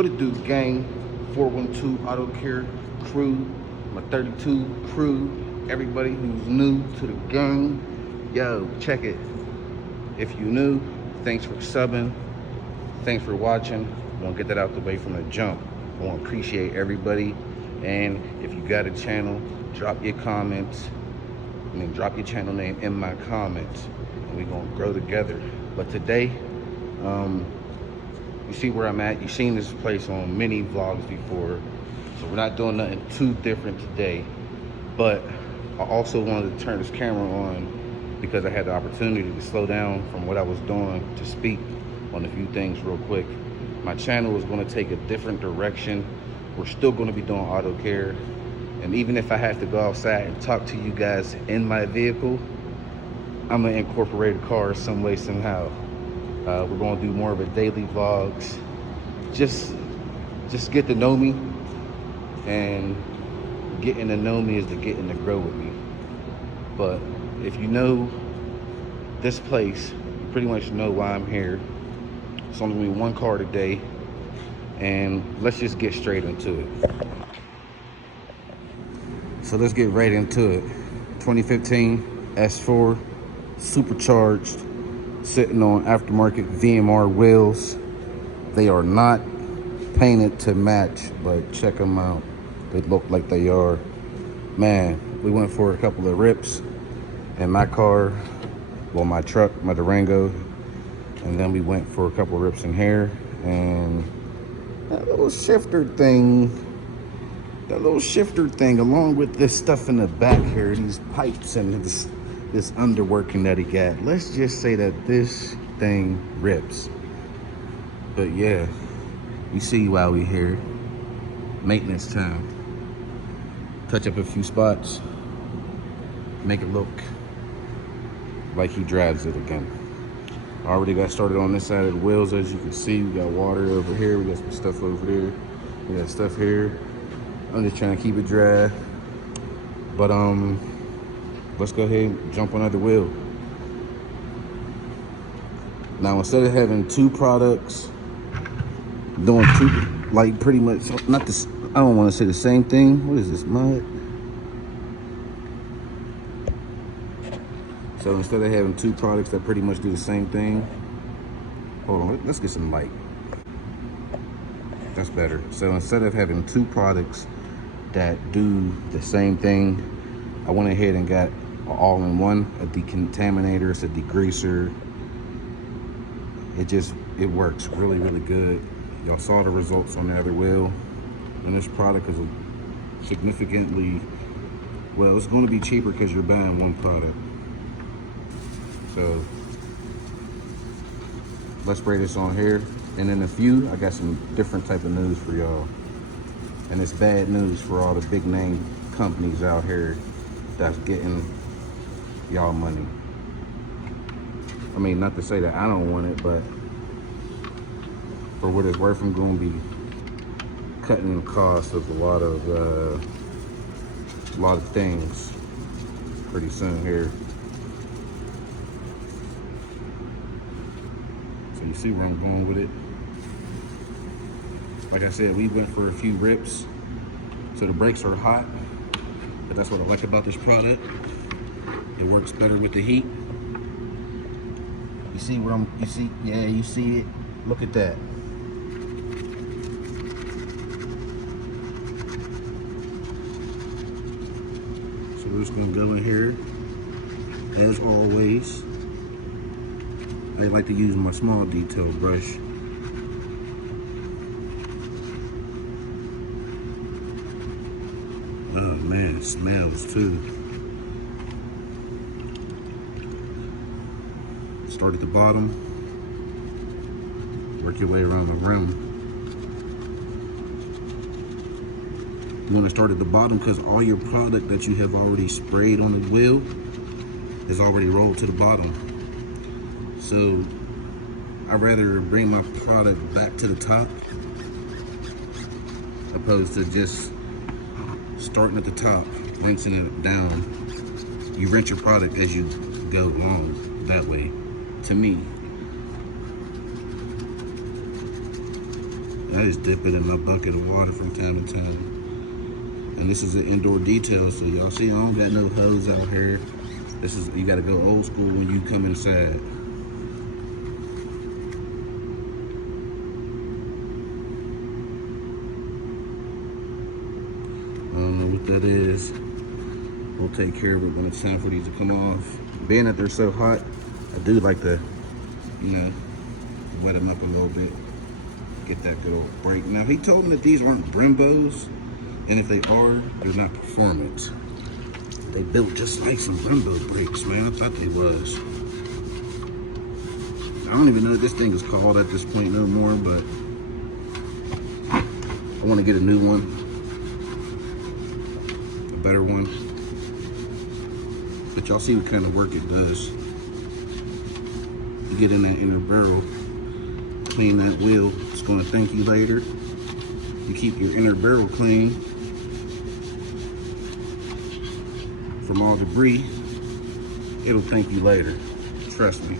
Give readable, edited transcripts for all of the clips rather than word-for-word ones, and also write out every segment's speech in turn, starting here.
What it do, gang? 412 Auto Care crew, my 32 crew, everybody who's new to the gang. Yo, check it. If you new, thanks for subbing. Thanks for watching. I want to get that out the way from the jump. I want to appreciate everybody. And if you got a channel, drop your comments. Drop your channel name in my comments. And we're going to grow together. But today, you see where I'm at. You've seen this place on many vlogs before. So we're not doing nothing too different today. But I also wanted to turn this camera on because I had the opportunity to slow down from what I was doing to speak on a few things real quick. My channel is going to take a different direction. We're still going to be doing auto care. And even if I have to go outside and talk to you guys in my vehicle, I'm going to incorporate a car some way, somehow. We're going to do more of a daily vlogs. Just get to know me. And getting to know me is the getting to grow with me. But if you know this place, you pretty much know why I'm here. It's only gonna be one car today. And let's just get straight into it. So let's get right into it. 2015 S4 supercharged, sitting on aftermarket VMR wheels. They are not painted to match, but check them out. They look like they are. Man, we went for a couple of rips in my car, well, my truck, my Durango, and then we went for a couple of rips in here. And that little shifter thing, along with this stuff in the back here, these pipes and this underworking that he got, let's just say that this thing rips. But yeah, you see why we here. Maintenance time. Touch up a few spots, make it look like he drives it again. I already got started on this side of the wheels. As you can see, we got water over here, we got some stuff over there, we got stuff here. I'm just trying to keep it dry. But let's go ahead and jump on the wheel. Now, instead of having two products, doing two, like pretty much, not this, I don't want to say the same thing. What is this, mud? So instead of having two products that pretty much do the same thing, hold on, let's get some light. That's better. So instead of having two products that do the same thing, I went ahead and got all-in-one, a decontaminator, it's a degreaser. It works really, really good. Y'all saw the results on the other wheel. And this product is significantly, well, it's going to be cheaper because you're buying one product. So let's spray this on here. And in a few, I got some different type of news for y'all. And it's bad news for all the big name companies out here that's getting y'all money. I mean, not to say that I don't want it, but for what it's worth, I'm going to be cutting the cost of a lot of things pretty soon here. So you see where I'm going with it. Like I said, we went for a few rips, so the brakes are hot, but that's what I like about this product. It works better with the heat. You see where you see it. Look at that. So we're just gonna go in here, as always. I like to use my small detail brush. Oh man, it smells too. Start at the bottom, work your way around the rim. You want to start at the bottom because all your product that you have already sprayed on the wheel is already rolled to the bottom. So I'd rather bring my product back to the top opposed to just starting at the top, rinsing it down. You rinse your product as you go along that way, to me. I just dip it in my bucket of water from time to time. And this is an indoor detail, so y'all see I don't got no hose out here. This is, you gotta go old school when you come inside. I don't know what that is. We'll take care of it when it's time for these to come off. Being that they're so hot, I do like to, you know, wet them up a little bit. Get that good old break. Now, he told me that these aren't Brembos, and if they are, they're not performance. They built just like some Brembo brakes, man. I thought they was. I don't even know what this thing is called at this point no more, but I want to get a new one, a better one. But y'all see what kind of work it does. You get in that inner barrel, clean that wheel. It's going to thank you later. You keep your inner barrel clean from all debris. It'll thank you later. Trust me.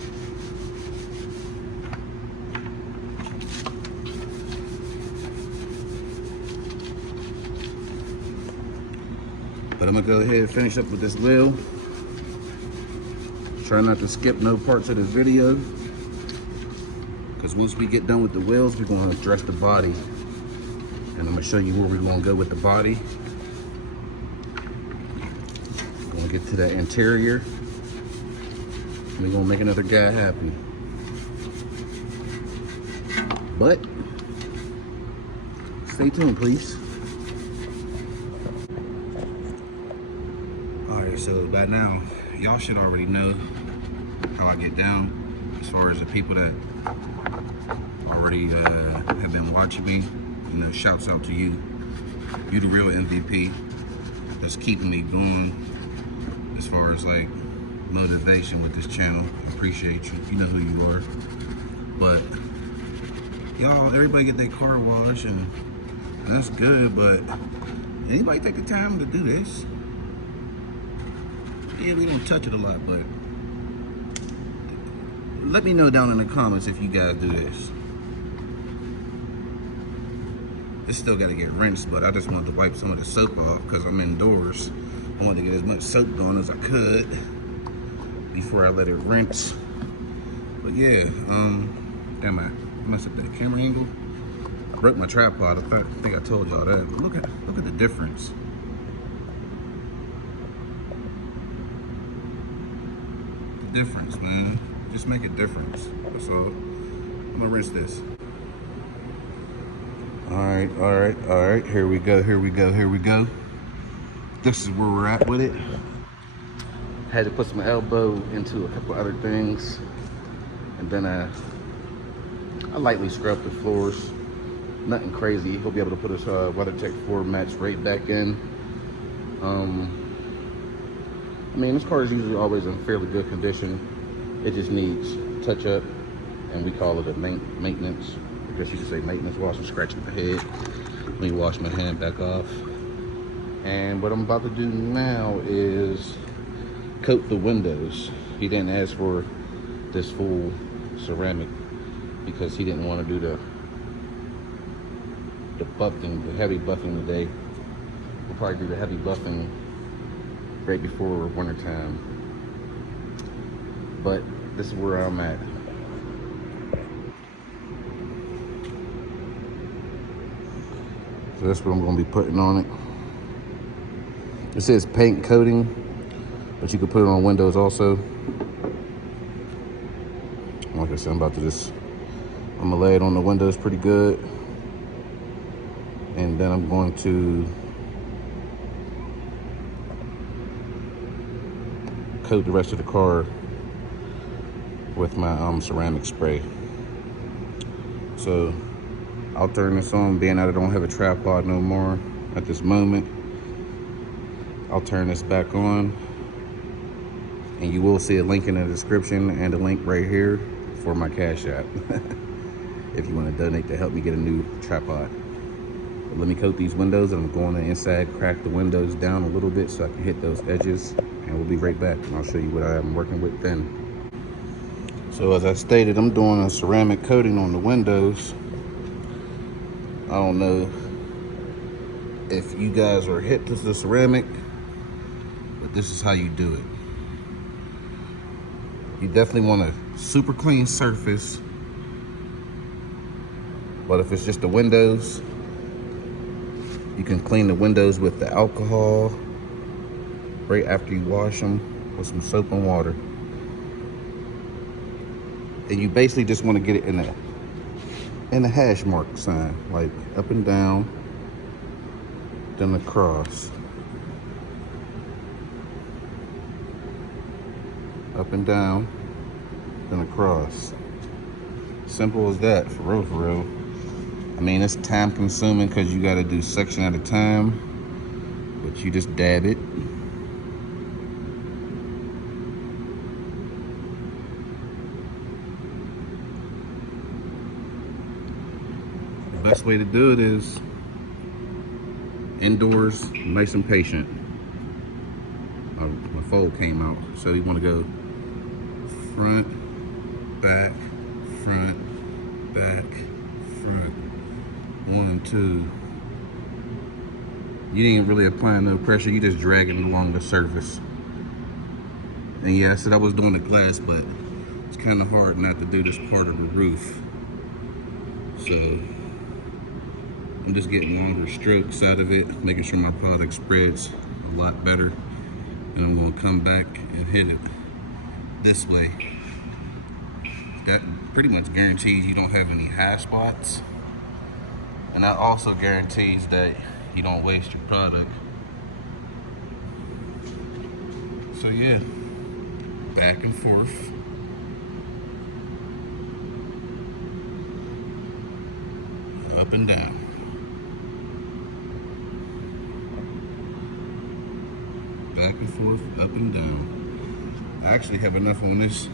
But I'm gonna go ahead and finish up with this wheel. Try not to skip no parts of this video, because once we get done with the wheels, we're gonna address the body. And I'm gonna show you where we're gonna go with the body. We're gonna get to that interior. And we're gonna make another guy happy. But, stay tuned, please. Alright, so by now, y'all should already know how I get down as far as the people that already have been watching me. You know, shouts out to you. You the real MVP that's keeping me going as far as like motivation with this channel. I appreciate you. You know who you are. But y'all, everybody get their car washed and that's good, but anybody take the time to do this? Yeah, we don't touch it a lot, but let me know down in the comments if you guys do this. This still got to get rinsed, but I just wanted to wipe some of the soap off because I'm indoors. I wanted to get as much soap going as I could before I let it rinse. But yeah, damn, I messed up that camera angle. I broke my tripod. I think I told y'all that. But look at the difference. Difference, man. Just make a difference. So I'm gonna rinse this. All right. Here we go. This is where we're at with it. Had to put some elbow into a couple other things, and then I lightly scrubbed the floors. Nothing crazy. He'll be able to put his WeatherTech floor mats right back in. I mean, this car is usually always in fairly good condition. It just needs touch up, and we call it a maintenance. I guess you could say maintenance wash. I'm scratching my head. Let me wash my hand back off. And what I'm about to do now is coat the windows. He didn't ask for this full ceramic because he didn't want to do the buffing, the heavy buffing today. We'll probably do the heavy buffing right before winter time. But this is where I'm at. So that's what I'm gonna be putting on it. It says paint coating, but you can put it on windows also. Like I said, I'm gonna lay it on the windows pretty good. And then I'm going to coat the rest of the car with my ceramic spray. So I'll turn this on, being that I don't have a tripod no more at this moment. I'll turn this back on, and you will see a link in the description and a link right here for my Cash App if you want to donate to help me get a new tripod. But let me coat these windows, and I'm going on the inside, crack the windows down a little bit so I can hit those edges, and we'll be right back, and I'll show you what I am working with then. So as I stated, I'm doing a ceramic coating on the windows. I don't know if you guys are hip to the ceramic, but this is how you do it. You definitely want a super clean surface, but if it's just the windows, you can clean the windows with the alcohol right after you wash them with some soap and water. And you basically just want to get it in a hash mark sign, like up and down, then across. Up and down, then across. Simple as that, for real, for real. I mean, it's time consuming because you got to do section at a time, but you just dab it. The best way to do it is indoors, nice and patient. My fold came out, so you want to go front, back, front, back, front. 1, 2. You ain't really applying no pressure, you just dragging it along the surface. And yeah, I said I was doing the glass, but it's kind of hard not to do this part of the roof. So I'm just getting longer strokes out of it, making sure my product spreads a lot better. And I'm gonna come back and hit it this way. That pretty much guarantees you don't have any high spots. And that also guarantees that you don't waste your product. So yeah, back and forth. Up and down. Back and forth, up and down. I actually have enough on this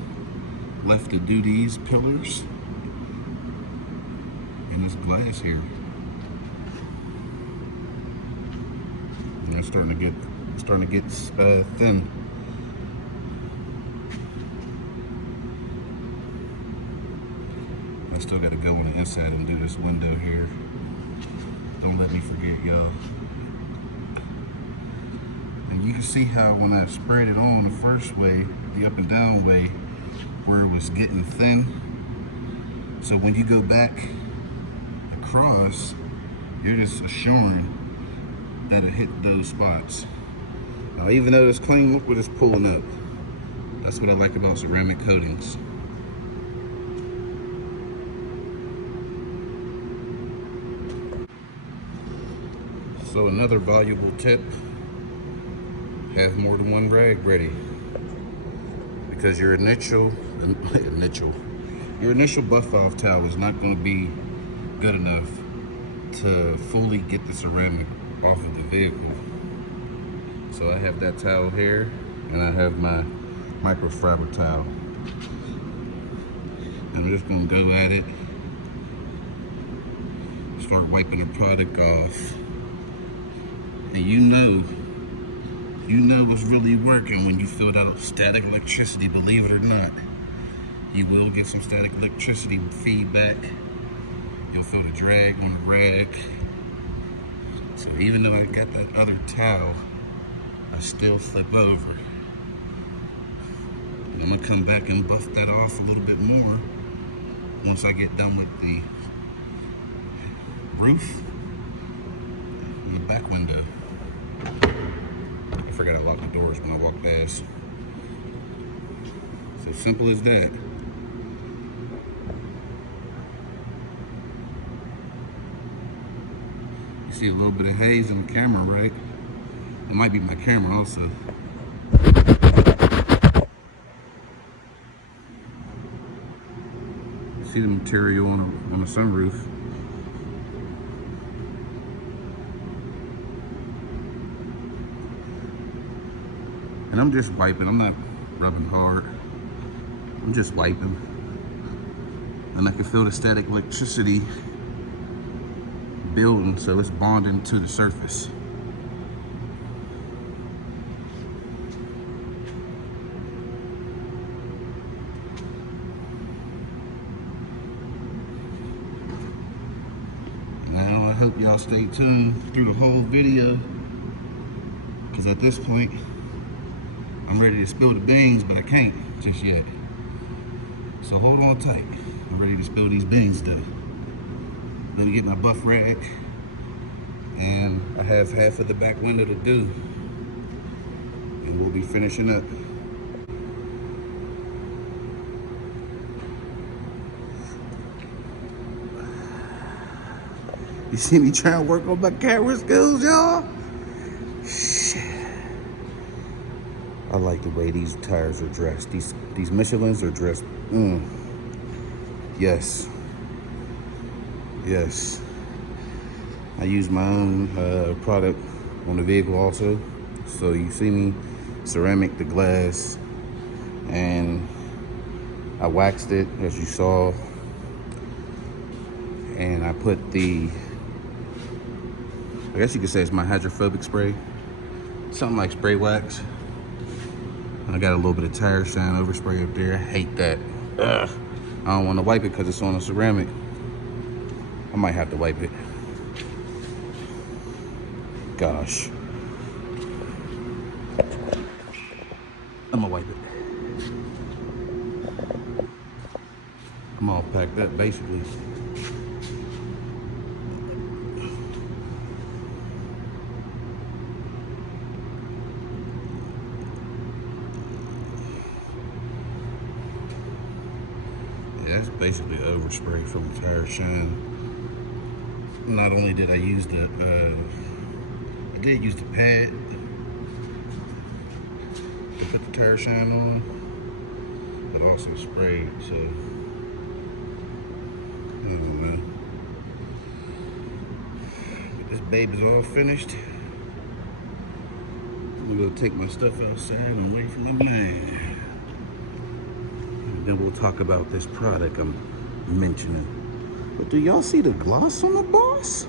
left to do these pillars and this glass here. And it's starting to get thin. I still got to go on the inside and do this window here. Don't let me forget, y'all. And you can see how when I spread it on the first way, the up and down way, where it was getting thin. So when you go back across, you're just assuring that it hit those spots. Now, even though it's clean, look what it's pulling up. That's what I like about ceramic coatings. So another valuable tip, have more than one rag ready. Because your initial buff off towel is not going to be good enough to fully get the ceramic off of the vehicle. So I have that towel here, and I have my microfiber towel. I'm just going to go at it, start wiping the product off, and you know what's really working when you feel that static electricity. Believe it or not, you will get some static electricity feedback. You'll feel the drag on the rag. So even though I got that other towel, I still flip over. And I'm gonna come back and buff that off a little bit more once I get done with the roof and the back window. I forgot I locked the doors when I walked past. It's as simple as that. You see a little bit of haze in the camera, right? It might be my camera also. You see the material on the sunroof. And I'm just wiping, I'm not rubbing hard. I'm just wiping. And I can feel the static electricity building, so it's bonding to the surface. Now I hope y'all stay tuned through the whole video, because at this point, I'm ready to spill the beans, but I can't just yet. So hold on tight. I'm ready to spill these beans though. Let me get my buff rag, and I have half of the back window to do, and we'll be finishing up. You see me trying to work on my camera skills, y'all? Shit. I like the way these tires are dressed. These Michelins are dressed. Yes. Yes. I use my own product on the vehicle also. So you see me ceramic the glass, and I waxed it as you saw, and I put the, I guess you could say it's my hydrophobic spray, something like spray wax. I got a little bit of tire shine overspray up there. I hate that. Ugh. I don't want to wipe it because it's on a ceramic. I might have to wipe it. Gosh. I'm gonna wipe it. I'm all packed up basically. Yeah, that's basically overspray from the tire shine. Not only did I use the, I did use the pad to put the tire shine on, but also sprayed, so I don't know. But this baby's all finished. I'm gonna take my stuff outside and wait for my man. Then we'll talk about this product I'm mentioning. But do y'all see the gloss on the boss?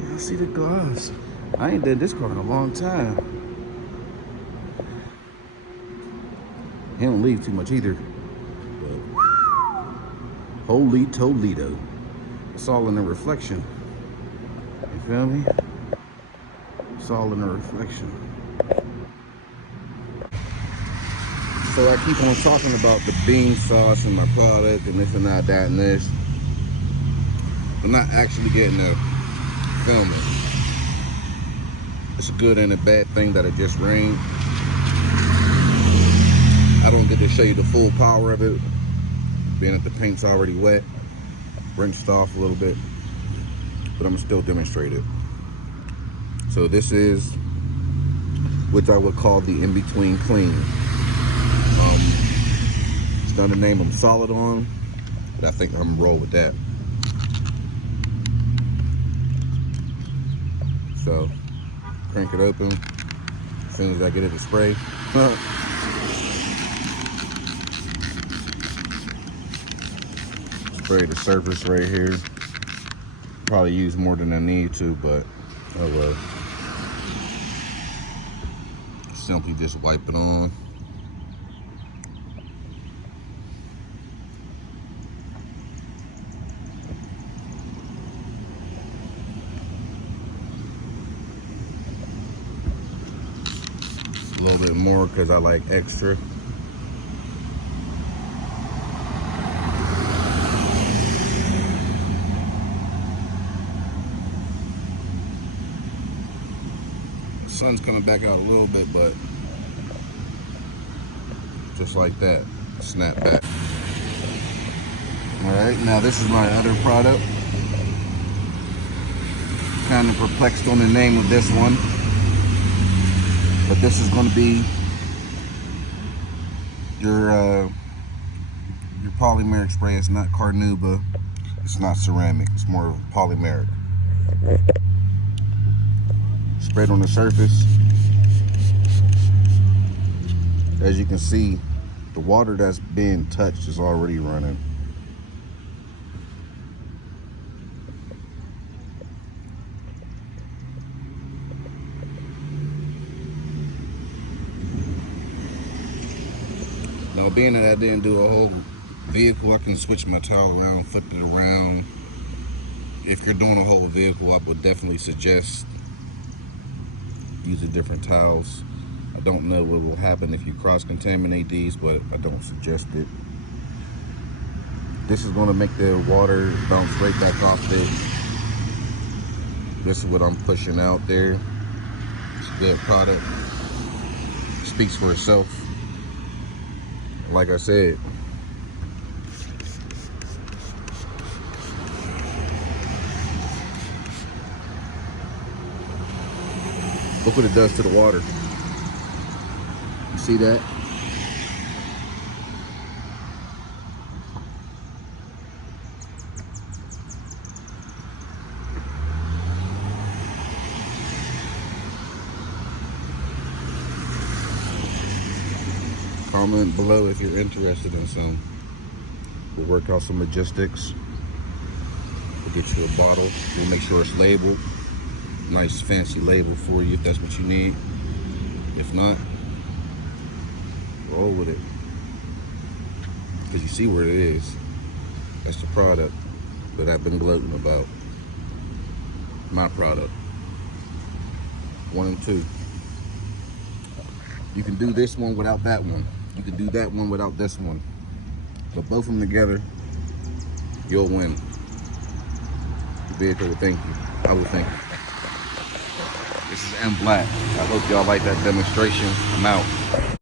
Y'all see the gloss? I ain't did this car in a long time. He don't leave too much either. But holy Toledo. It's all in the reflection. You feel me? It's all in the reflection. So I keep on talking about the bean sauce and my product and this and that and this. I'm not actually getting to film it. It's a good and a bad thing that it just rained. I don't get to show you the full power of it, being that the paint's already wet, rinsed off a little bit, but I'm still demonstrate it. So this is, which I would call the in-between clean. It's not a name I'm solid on, but I think I'm gonna roll with that. So, crank it open as soon as I get it to spray. Spray the surface right here. Probably use more than I need to, but oh well. Simply just wipe it on. A little bit more because I like extra. The sun's coming back out a little bit, but just like that, snap back. All right, now this is my other product. Kind of perplexed on the name of this one. But this is going to be your polymeric spray. It's not carnauba. It's not ceramic. It's more of polymeric. Sprayed on the surface. As you can see, the water that's being touched is already running. Now, being that I didn't do a whole vehicle, I can switch my towel around, flip it around, if you're doing a whole vehicle, I would definitely suggest using different towels. I don't know what will happen if you cross-contaminate these, but I don't suggest it. This is going to make the water bounce right back off it. This is what I'm pushing out there. It's a good product. It speaks for itself. Like I said, look what it does to the water. You see that? Comment below if you're interested in some. We'll work out some logistics. We'll get you a bottle. We'll make sure it's labeled. Nice fancy label for you if that's what you need. If not, roll with it. Because you see where it is. That's the product that I've been gloating about. My product. 1 and 2. You can do this one without that one. You can do that one without this one. But both of them together, you'll win. The vehicle will thank you. I will thank you. This is M Black. I hope y'all like that demonstration. I'm out.